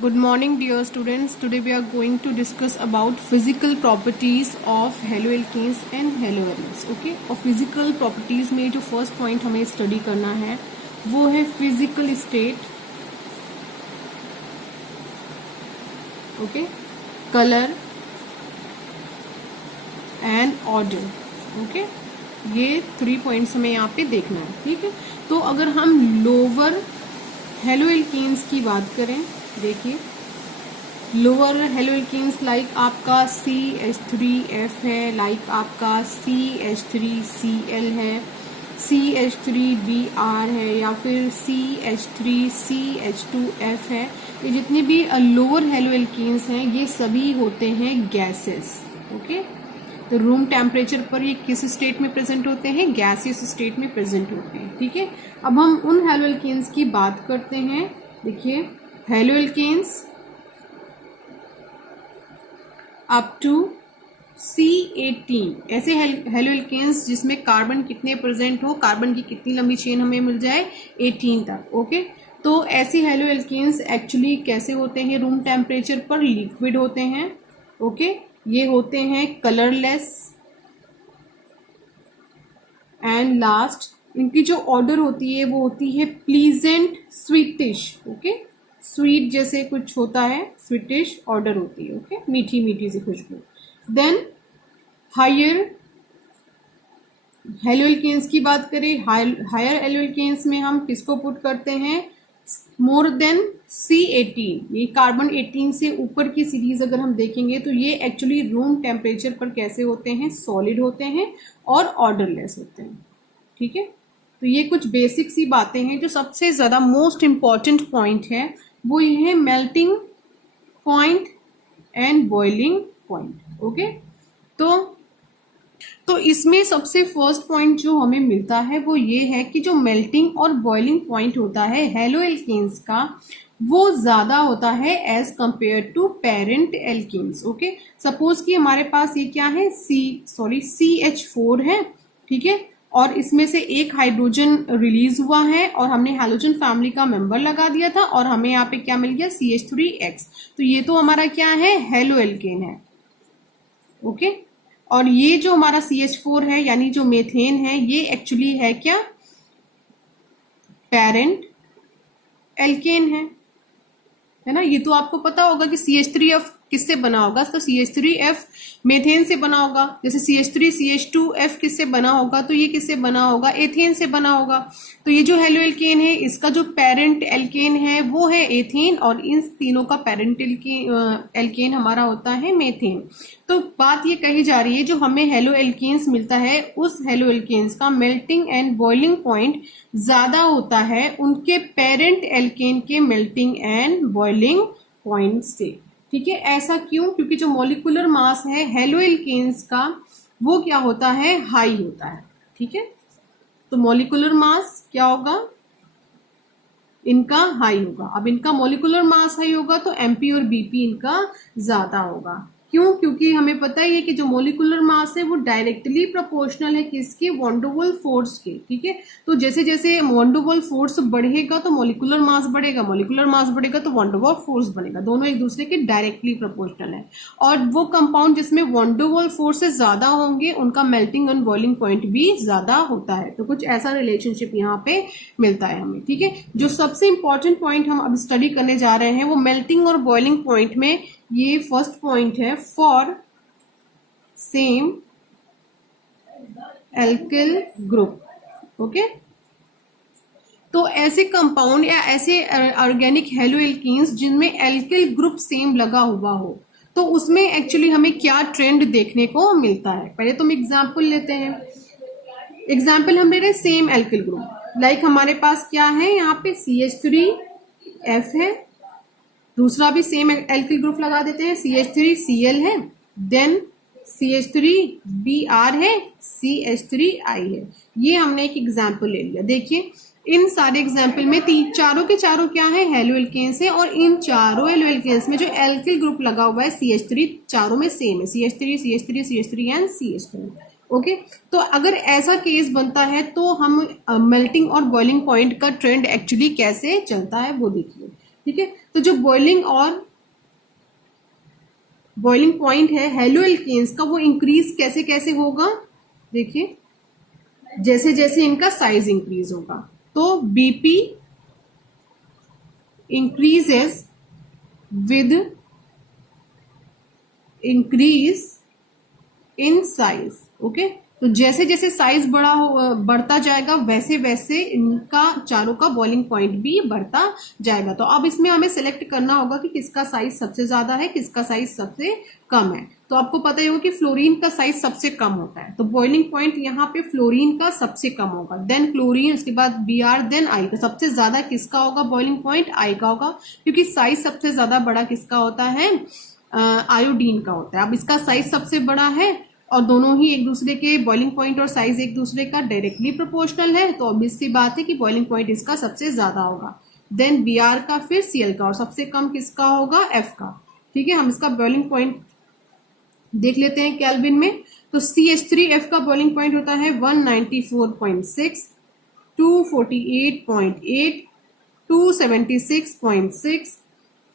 Good morning, dear students. Today we are going to discuss about physical properties of haloalkanes and haloaromates. Okay? और physical properties में जो first point हमें study करना है वो है physical state, okay, color and order. Okay? ये 3 points हमें यहाँ पे देखना है. ठीक है? तो अगर हम लोअर हेलोएल्केन्स की बात करें, देखिए लोअर हेलोएल्केन्स लाइक आपका CH3F है, लाइक आपका CH3Cl है, CH3Br है या फिर CH3CH2F है. ये जितने भी लोअर हेलोएल्केन्स हैं ये सभी होते हैं गैसेस. ओके, तो रूम टेम्परेचर पर ये किस स्टेट में प्रेजेंट होते हैं? गैसियस स्टेट में प्रेजेंट होते हैं. ठीक है, अब हम उन हेलोएल्केन्स की बात करते हैं. देखिए हेलोएल्केन्स अप टू C18, ऐसे हेलोएल्केन्स जिसमें कार्बन कितने प्रेजेंट हो, कार्बन की कितनी लंबी चेन हमें मिल जाए 18 तक. ओके, तो ऐसे हेलोएल्केन्स एक्चुअली कैसे होते हैं? रूम टेम्परेचर पर लिक्विड होते हैं. ओके, ये होते हैं कलरलेस. एंड लास्ट इनकी जो ऑर्डर होती है वो होती है प्लीजेंट स्वीटिश. ओके, स्वीट जैसे कुछ होता है, स्वीटिश ऑर्डर होती है. ओके, मीठी मीठी सी खुशबू. देन हायर हेलोएल्केन्स की बात करें, हायर हेलोएल्केन्स में हम किसको पुट करते हैं? More than C18. ये कार्बन 18 से ऊपर की सीरीज अगर हम देखेंगे तो ये एक्चुअली रूम टेम्परेचर पर कैसे होते हैं? सॉलिड होते हैं और ऑर्डरलेस होते हैं. ठीक है, तो ये कुछ बेसिक सी बातें हैं. जो सबसे ज्यादा मोस्ट इंपॉर्टेंट पॉइंट है वो ये है melting point and boiling point. Okay, तो इसमें सबसे फर्स्ट पॉइंट जो हमें मिलता है वो ये है कि जो मेल्टिंग और बॉइलिंग पॉइंट होता है हेलोएल्केन्स का वो ज्यादा होता है as compare to parent alkanes. Okay, suppose कि हमारे पास ये क्या है? CH4 है. ठीक है, और इसमें से एक हाइड्रोजन रिलीज हुआ है और हमने हैलोजन फैमिली का मेंबर लगा दिया था और हमें यहाँ पे क्या मिल गया? CH3X. तो ये तो हमारा क्या है? हेलोएल्केन है. ओके, और ये जो हमारा CH4 है यानी जो मेथेन है ये एक्चुअली है क्या? पेरेंट एल्केन है ना. ये तो आपको पता होगा कि CH3F किससे बना होगा? तो CH3F मेथेन से बना होगा. जैसे CH3CH2F किससे बना होगा? तो ये किससे बना होगा? एथेन से बना होगा. तो ये जो हेलोएल्केन है इसका जो पेरेंट एल्केन है वो है एथेन और इन तीनों का पेरेंट एल्केन हमारा होता है मेथेन. तो बात ये कही जा रही है जो हमें हेलोएल्केन्स मिलता है उस हेलोएल्केन्स का मेल्टिंग एंड बॉइलिंग पॉइंट ज्यादा होता है उनके पेरेंट एल्केन के मेल्टिंग एंड बॉइलिंग पॉइंट से. ठीक है, ऐसा क्यों? क्योंकि जो मॉलिक्यूलर मास है हेलोएल्केन्स का वो क्या होता है? हाई होता है. ठीक है, तो मॉलिक्यूलर मास क्या होगा? इनका हाई होगा. अब इनका मॉलिक्यूलर मास हाई होगा तो एमपी और बीपी इनका ज्यादा होगा. क्यों? क्योंकि हमें पता ही है कि जो मॉलिक्यूलर मास है वो डायरेक्टली प्रोपोर्शनल है किसके? वॉन डर वाल्स फोर्स के. ठीक है, तो जैसे जैसे वॉन डर वाल्स फोर्स बढ़ेगा तो मॉलिक्यूलर मास बढ़ेगा, मॉलिक्यूलर मास बढ़ेगा तो वॉन डर वाल्स फोर्स बनेगा. दोनों एक दूसरे के डायरेक्टली प्रोपोर्शनल है. और वो कंपाउंड जिसमें वॉन डर वाल्स फोर्सेस ज्यादा होंगे उनका मेल्टिंग एंड बॉइलिंग पॉइंट भी ज्यादा होता है. तो कुछ ऐसा रिलेशनशिप यहाँ पे मिलता है हमें. ठीक है, जो सबसे इंपॉर्टेंट पॉइंट हम अब स्टडी करने जा रहे हैं वो मेल्टिंग और बॉइलिंग पॉइंट में ये फर्स्ट पॉइंट है for same alkyl group. Okay, तो ऐसे कंपाउंड या ऐसे ऑर्गेनिक हेलोएल्केन्स जिनमें एल्किल ग्रुप सेम लगा हुआ हो तो उसमें एक्चुअली हमें क्या ट्रेंड देखने को मिलता है? पहले तो हम एग्जाम्पल लेते हैं. एग्जाम्पल हम ले रहे हैं सेम एल्किल ग्रुप. लाइक हमारे पास क्या है? यहाँ पे CH3F है, दूसरा भी सेम एल्किल ग्रुप लगा देते हैं, CH3Cl है, देन CH3Br है, CH3I है. ये हमने एक एग्जाम्पल ले लिया. देखिए इन सारे एग्जाम्पल में चारों के चारों क्या है? हेलोएल्केन्स है और इन चारों हेलोएल्केन्स में जो एल्किल ग्रुप लगा हुआ है CH3 चारों में सेम है. CH3 and CH3. ओके, तो अगर ऐसा केस बनता है तो हम मेल्टिंग और बॉइलिंग पॉइंट का ट्रेंड एक्चुअली कैसे चलता है वो देखिए. ठीक है। तो जो बॉइलिंग पॉइंट है हेलो एल्केन्स का, वो इंक्रीज कैसे कैसे होगा, देखिए जैसे जैसे इनका साइज इंक्रीज होगा। तो BP increases with increase in size. Okay, तो जैसे जैसे साइज बढ़ता जाएगा वैसे वैसे इनका चारों का बॉइलिंग पॉइंट भी बढ़ता जाएगा। तो अब इसमें हमें सिलेक्ट करना होगा कि किसका साइज सबसे ज्यादा है, किसका साइज सबसे कम है। तो आपको पता ही होगा कि फ्लोरीन का साइज सबसे कम होता है, तो बॉइलिंग पॉइंट यहाँ पे फ्लोरीन का सबसे कम होगा, देन क्लोरीन, उसके बाद Br, देन आई। तो सबसे ज्यादा किसका होगा बॉइलिंग पॉइंट, आई का होगा, क्योंकि साइज सबसे ज्यादा बड़ा किसका होता है, आयोडीन का होता है। अब इसका साइज सबसे बड़ा है और दोनों ही एक दूसरे के बॉइलिंग पॉइंट और साइज एक दूसरे का डायरेक्टली प्रोपोर्शनल है, तो ऑब्वियस सी बात है कि बॉइलिंग पॉइंट इसका सबसे ज्यादा होगा, देन Br का, फिर Cl का, और सबसे कम किसका होगा, F का। ठीक है, हम इसका बॉइलिंग पॉइंट देख लेते हैं केल्विन में। तो CH3F का बॉइलिंग पॉइंट होता है 194.6, 248.8, 276.6,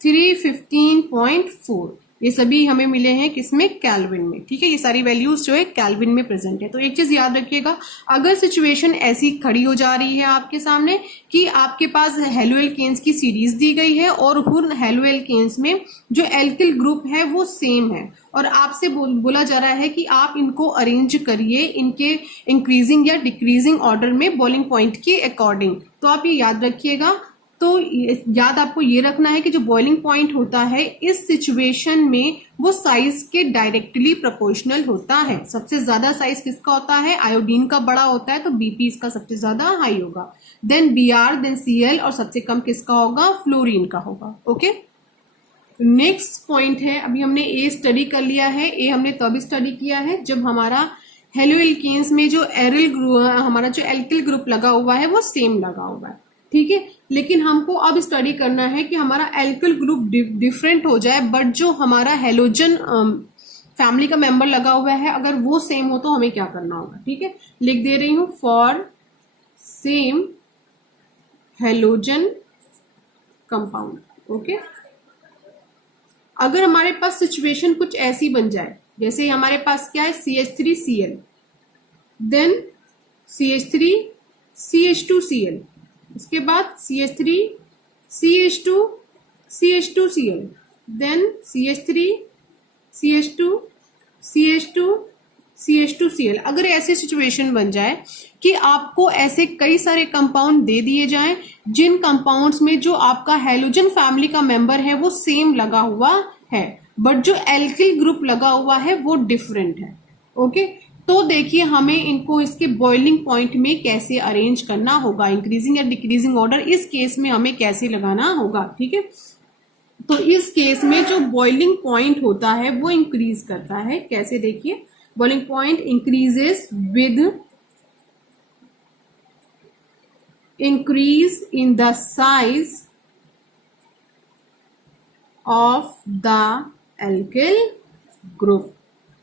315.4, ये सभी हमें मिले हैं किसमें, केल्विन में। ठीक है, ये सारी वैल्यूज जो है केल्विन में प्रेजेंट है। तो एक चीज याद रखिएगा, अगर सिचुएशन ऐसी खड़ी हो जा रही है आपके सामने कि आपके पास हेलो एल्केन्स की सीरीज दी गई है और उन हेलो एल्केन्स में जो एल्किल ग्रुप है वो सेम है, और आपसे बोला जा रहा है कि आप इनको अरेंज करिए इनके इंक्रीजिंग या डिक्रीजिंग ऑर्डर में बॉइलिंग पॉइंट के अकॉर्डिंग, तो आप ये याद रखिएगा। तो याद आपको ये रखना है कि जो बॉइलिंग पॉइंट होता है इस सिचुएशन में वो साइज के डायरेक्टली प्रोपोर्शनल होता है। सबसे ज्यादा साइज किसका होता है, आयोडीन का बड़ा होता है, तो बीपी इसका सबसे ज्यादा हाई होगा, देन Br, देन Cl, और सबसे कम किसका होगा, फ्लोरीन का होगा। ओके, नेक्स्ट पॉइंट है, अभी हमने ए स्टडी कर लिया है। ए हमने तब स्टडी किया है जब हमारा हेलो एल्केन्स में जो एरिल ग्रुप, हमारा जो एल्किल ग्रुप लगा हुआ है वो सेम लगा हुआ है। ठीक है, लेकिन हमको अब स्टडी करना है कि हमारा एल्किल ग्रुप डिफरेंट हो जाए, बट जो हमारा हेलोजन फैमिली का मेंबर लगा हुआ है अगर वो सेम हो तो हमें क्या करना होगा। ठीक है, लिख दे रही हूं, for same halogen compound. Okay, अगर हमारे पास सिचुएशन कुछ ऐसी बन जाए, जैसे हमारे पास क्या है, CH3Cl, देन CH3 CH2Cl, उसके बाद CH3 CH2 CH2Cl, then CH3 CH2 CH2 CH2Cl। अगर ऐसी सिचुएशन बन जाए कि आपको ऐसे कई सारे कंपाउंड दे दिए जाएं जिन कंपाउंड्स में जो आपका हेलोजन फैमिली का मेंबर है वो सेम लगा हुआ है, बट जो एल्किल ग्रुप लगा हुआ है वो डिफरेंट है। ओके, तो देखिए हमें इनको इसके बॉइलिंग पॉइंट में कैसे अरेंज करना होगा, इंक्रीजिंग या डिक्रीजिंग ऑर्डर इस केस में हमें कैसे लगाना होगा। ठीक है, तो इस केस में जो बॉइलिंग पॉइंट होता है वो इंक्रीज करता है, कैसे देखिए, boiling point increases with increase in the size of the alkyl group.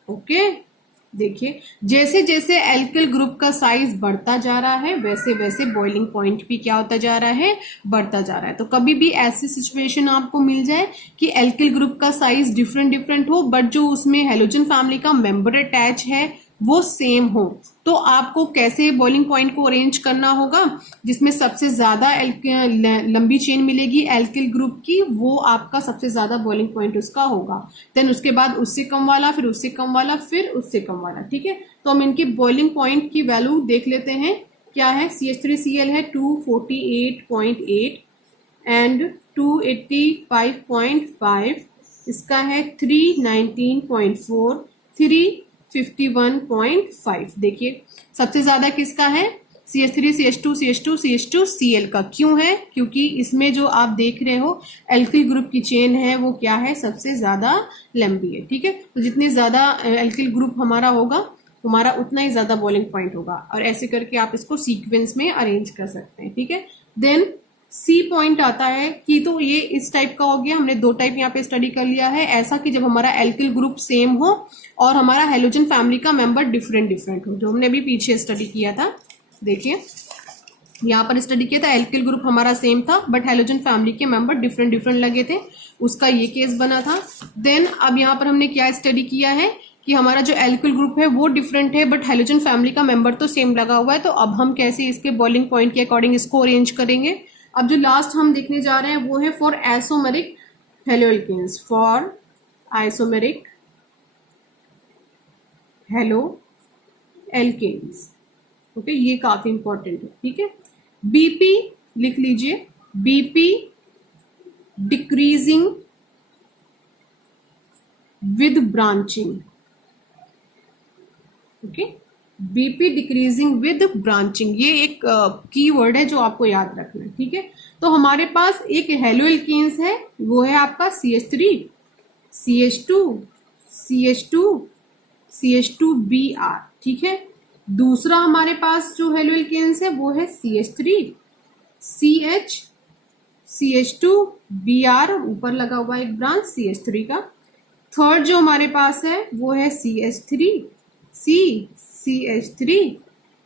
Okay, देखिए जैसे जैसे एल्किल ग्रुप का साइज बढ़ता जा रहा है वैसे वैसे बॉइलिंग पॉइंट भी क्या होता जा रहा है, बढ़ता जा रहा है। तो कभी भी ऐसी सिचुएशन आपको मिल जाए कि एल्किल ग्रुप का साइज डिफरेंट हो बट जो उसमें हेलोजन फैमिली का मेंबर अटैच है वो सेम हो, तो आपको कैसे बॉइलिंग पॉइंट को अरेंज करना होगा, जिसमें सबसे ज्यादा लंबी चेन मिलेगी एल्किल ग्रुप की, वो आपका सबसे ज्यादा बॉइलिंग पॉइंट उसका होगा, देन उसके बाद उससे कम वाला, फिर उससे कम वाला, फिर उससे कम वाला। ठीक है, तो हम इनकी बॉइलिंग पॉइंट की वैल्यू देख लेते हैं, क्या है, CH3Cl है 248.8 एंड 285.5, इसका है 319.4, 351.5। देखिए सबसे ज्यादा किसका है, CH3 CH2 CH2 CH2 Cl का। क्यों है, क्योंकि इसमें जो आप देख रहे हो एल्किल ग्रुप की चेन है वो क्या है, सबसे ज्यादा लंबी है। ठीक है, तो जितनी ज्यादा एल्किल ग्रुप हमारा होगा हमारा उतना ही ज्यादा बॉइलिंग पॉइंट होगा, और ऐसे करके आप इसको सीक्वेंस में अरेंज कर सकते हैं। ठीक है, देन सी पॉइंट आता है कि तो ये इस टाइप का हो गया, हमने दो टाइप यहाँ पे स्टडी कर लिया है, ऐसा कि जब हमारा एल्किल ग्रुप सेम हो और हमारा हेलोजन फैमिली का मेंबर डिफरेंट हो, जो हमने अभी पीछे स्टडी किया था। देखिए यहाँ पर स्टडी किया था, एल्किल ग्रुप हमारा सेम था बट हैलोजन फैमिली के मेंबर डिफरेंट डिफरेंट लगे थे, उसका ये केस बना था। देन अब यहाँ पर हमने क्या स्टडी किया है कि हमारा जो एल्किल ग्रुप है वो डिफरेंट है बट हैलोजन फैमिली का मेंबर तो सेम लगा हुआ है, तो अब हम कैसे इसके बॉइलिंग पॉइंट के अकॉर्डिंग इसको अरेंज करेंगे। अब जो लास्ट हम देखने जा रहे हैं वो है for isomeric haloalkanes, for isomeric haloalkanes. Okay, ये काफी इंपॉर्टेंट है, ठीक है। बीपी लिख लीजिए, BP decreasing with branching. Okay, BP decreasing with branching, ये एक की वर्ड है जो आपको याद रखना है, ठीक है। तो हमारे पास एक हेलोएल्केन्स है, वो है आपका CH3, CH2, CH2, CH2Br, ठीक है। दूसरा हमारे पास जो हेलोएल्केन्स है वो है CH3, CH, CH2Br, ऊपर लगा हुआ एक ब्रांच CH3 का। थर्ड जो हमारे पास है वो है CH3, CH3,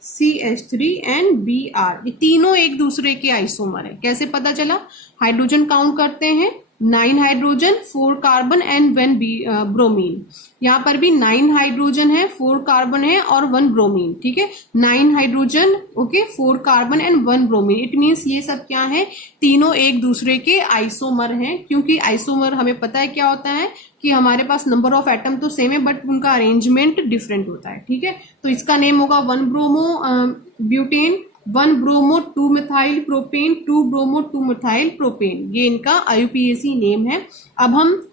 CH3 and Br, ये तीनों एक दूसरे के आइसोमर है। कैसे पता चला? हाइड्रोजन काउंट करते हैं, 9 हाइड्रोजन 4 कार्बन एंड 1 ब्रोमीन। यहाँ पर भी 9 हाइड्रोजन है, 4 कार्बन है और 1 ब्रोमीन, ठीक है। 9 hydrogen, okay, 4 carbon and 1 bromine. It means ये सब क्या है? तीनों एक दूसरे के आइसोमर हैं, क्योंकि आइसोमर हमें पता है क्या होता है कि हमारे पास नंबर ऑफ एटम तो सेम है बट उनका अरेंजमेंट डिफरेंट होता है, ठीक है। तो इसका नेम होगा 1 bromo butane, 1 bromo 2 methyl propane, 2 bromo 2 methyl propane, ये इनका IUPAC नेम है। अब हम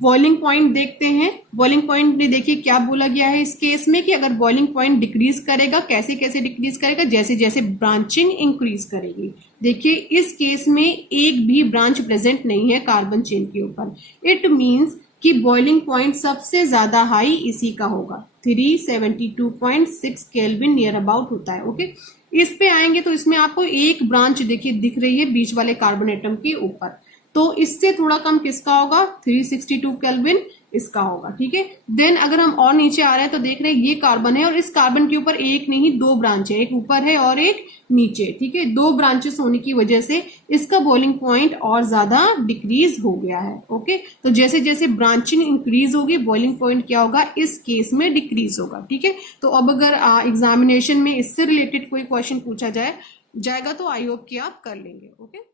बॉइलिंग पॉइंट देखते हैं। बॉइलिंग पॉइंट में देखिए क्या बोला गया है इस केस में कि अगर बॉइलिंग पॉइंट डिक्रीज करेगा, कैसे कैसे डिक्रीज करेगा? जैसे जैसे ब्रांचिंग इंक्रीज करेगी। देखिए इस केस में एक भी ब्रांच प्रेजेंट नहीं है कार्बन चेन के ऊपर। इट मींस कि बॉइलिंग पॉइंट सबसे ज्यादा हाई इसी का होगा, 372.6 केल्विन नियर अबाउट होता है। ओके, इस पे आएंगे तो इसमें आपको एक ब्रांच देखिए दिख रही है बीच वाले कार्बन एटम के ऊपर, तो इससे थोड़ा कम किसका होगा? 362 केल्विन इसका होगा, ठीक है। देन अगर हम और नीचे आ रहे हैं तो देख रहे हैं ये कार्बन है और इस कार्बन के ऊपर एक नहीं 2 ब्रांच है, एक ऊपर है और एक नीचे, ठीक है। 2 ब्रांचेस होने की वजह से इसका बॉइलिंग पॉइंट और ज्यादा डिक्रीज हो गया है। ओके, तो जैसे जैसे ब्रांचिंग इंक्रीज होगी बॉइलिंग पॉइंट क्या होगा? इस केस में डिक्रीज होगा, ठीक है। तो अब अगर एग्जामिनेशन में इससे रिलेटेड कोई क्वेश्चन पूछा जाएगा तो आई होप कि आप कर लेंगे। ओके।